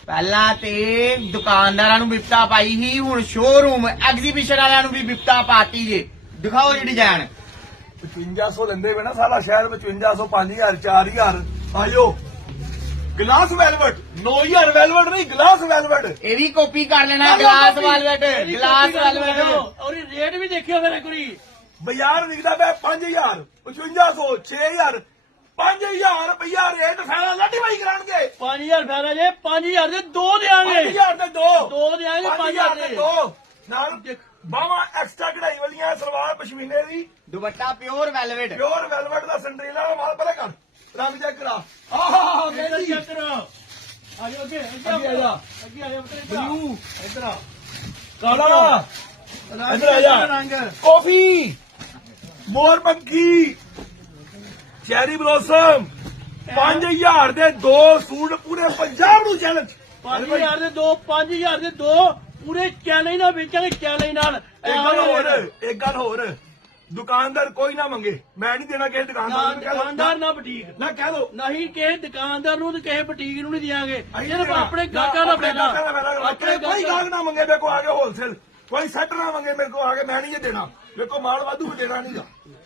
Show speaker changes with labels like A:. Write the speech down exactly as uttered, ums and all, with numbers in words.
A: ਪਹਿਲਾਂ ਤੇ ਦੁਕਾਨਦਾਰਾਂ ਨੂੰ ਵਿਪਤਾ ਪਾਈ ਸੀ, ਹੁਣ ਸ਼ੋਰੂਮ ਐਗਜ਼ੀਬਿਸ਼ਨ ਵਾਲਿਆਂ ਨੂੰ ਵੀ ਵਿਪਤਾ ਪਾਤੀ ਜੇ। ਦਿਖਾਓ ਜੀ ਡਿਜ਼ਾਈਨ।
B: ਪਚਵੰਜਾ ਸੌ ਲੈਂਦੇ ਵੇ ਨਾ ਸਾਰਾ ਸ਼ਹਿਰ ਪਚਵੰਜਾ ਸੌ ਪੰਜ ਹਜ਼ਾਰ ਚਾਰ ਹਜ਼ਾਰ। ਆਇਓ ਗਲਾਸ ਵੈਲਵਟ ਨੌ ਹਜ਼ਾਰ ਵੈਲਵਟ ਨਹੀਂ ਗਲਾਸ ਵੈਲਵਟ।
A: ਇਹ ਵੀ ਕਾਪੀ ਕਰ ਲੈਣਾ ਗਲਾਸ ਵਾਲਵਟ ਗਲਾਸ ਵਾਲਵਟ।
C: ਔਰ ਇਹ ਰੇਟ ਵੀ ਦੇਖਿਓ ਮੇਰੇ ਕੋਲ
B: ਬਾਜ਼ਾਰ ਵਿਕਦਾ ਪਿਆ ਪੰਜ ਹਜ਼ਾਰ ਪਚਵੰਜਾ ਸੌ ਛੇ ਹਜ਼ਾਰ ਪੰਜ ਹਜ਼ਾਰ ਰੁਪਇਆ ਰੇਟ ਫੈਲਾ ਲਾਡੀ ਬਾਈ ਕਰਾਣਗੇ।
C: ਪੰਜ ਹਜ਼ਾਰ ਫਾਇਦਾ ਜੇ ਪੰਜ ਹਜ਼ਾਰ ਦੇ ਦੋ ਦੇਾਂਗੇ।
B: ਪੰਜ ਹਜ਼ਾਰ ਦੇ ਦੋ
C: ਦੋ ਦੇਾਂਗੇ
B: ਪੰਜ
C: ਪੰਜ
B: ਹਜ਼ਾਰ
C: ਹਜ਼ਾਰ
B: ਦੇ
C: ਦੇ
B: ਦੋ ਨਾਲ ਬਾਵਾ ਐਕਸਟਰਾ ਕਢਾਈ ਵਾਲੀਆਂ ਸਲਵਾਰ ਪਸ਼ਮੀਨੇ ਦੀ
A: dupatta pure velvet
B: pure velvet ਦਾ ਸੰਡਰੀਲਾ ਵਾਲਾ ਮਾਲ ਪਹਿਲੇ ਕਰ ਰੰਗ ਚੈੱਕ ਕਰਾ। ਆਹ
C: ਇੱਧਰ
B: ਕਹਿੰਦੀ
C: ਚੈੱਕ ਕਰੋ। ਆ ਜਾਓ ਅੱਗੇ
B: ਅੱਗੇ ਆ ਜਾ।
C: ਅੱਗੇ ਆ ਜਾ ਪੁੱਤਰ
B: ਬਲੂ
C: ਇੱਧਰ ਆ
B: ਕਾਲਾ ਇੱਧਰ ਆ ਜਾ।
C: ਰੰਗ
B: ਕਾਫੀ ਮੋਰ ਪੰਖੀ ਚੈਰੀ ਬਲੋਸਮ ਪੰਜ ਹਜ਼ਾਰ ਦੇ ਦੋ ਸੂਟ ਪੂਰੇ ਪੰਜਾਬ ਨੂੰ ਚੈਲੰਜ।
C: ਪੰਜ ਹਜ਼ਾਰ ਦੇ ਦੋ ਪੰਜ ਹਜ਼ਾਰ ਦੇ ਦੋ ਪੂਰੇ ਚੈਲੰਜ ਨਾਲ ਵੇਚਾਂਗੇ ਚੈਲੰਜ ਨਾਲ।
B: ਇੱਕ ਗੱਲ ਹੋਰ ਇੱਕ ਗੱਲ ਹੋਰ ਦੁਕਾਨਦਾਰ ਕੋਈ ਨਾ ਮੰਗੇ ਮੈਂ ਨਹੀਂ ਦੇਣਾ ਕਿਸੇ
C: ਨਾ
B: ਦੁਕਾਨਦਾਰ ਨੂੰ। ਕਹਿ ਲਓ,
C: ਦੁਕਾਨਦਾਰ ਨਾ ਬੁਟੀਕ
B: ਨਾ ਕਹਿ ਦੋ
C: ਨਹੀਂ ਕਿਸੇ ਦੁਕਾਨਦਾਰ ਨੂੰ ਤੇ ਕਿਸੇ ਬੁਟੀਕ ਨੂੰ ਨਹੀਂ ਦਿਆਂਗੇ।
B: ਅਸੀਂ
C: ਸਿਰਫ
B: ਦੇਣਾ।
C: ਆਪਣੇ
B: ਨਾ,
C: ਗਾਹਕਾਂ ਦਾ
B: ਆਪਣੇ
C: ਫਾਇਦਾ
B: ਗਾਹਕਾਂ ਦਾ ਫਾਇਦਾ।
C: ਆਪਣੇ
B: ਕੋਈ
C: ਗਾਹਕਾਂ
B: ਗਾਹਕ ਨਾ ਮੰਗੇ ਮੇਰੇ ਕੋ ਆ ਕੇ ਹੋਲਸੇਲ ਕੋਈ ਸੈੱਟ ਨਾ ਮੰਗੇ ਮੇਰੇ ਕੋ ਆ ਕੇ ਮੈਂ ਨਹੀਂ ਇਹ ਦੇਣਾ ਮੇਰੇ ਕੋ ਮਾਲ ਵਾਧੂ ਦੇਣਾ ਨਹੀਂਗਾ।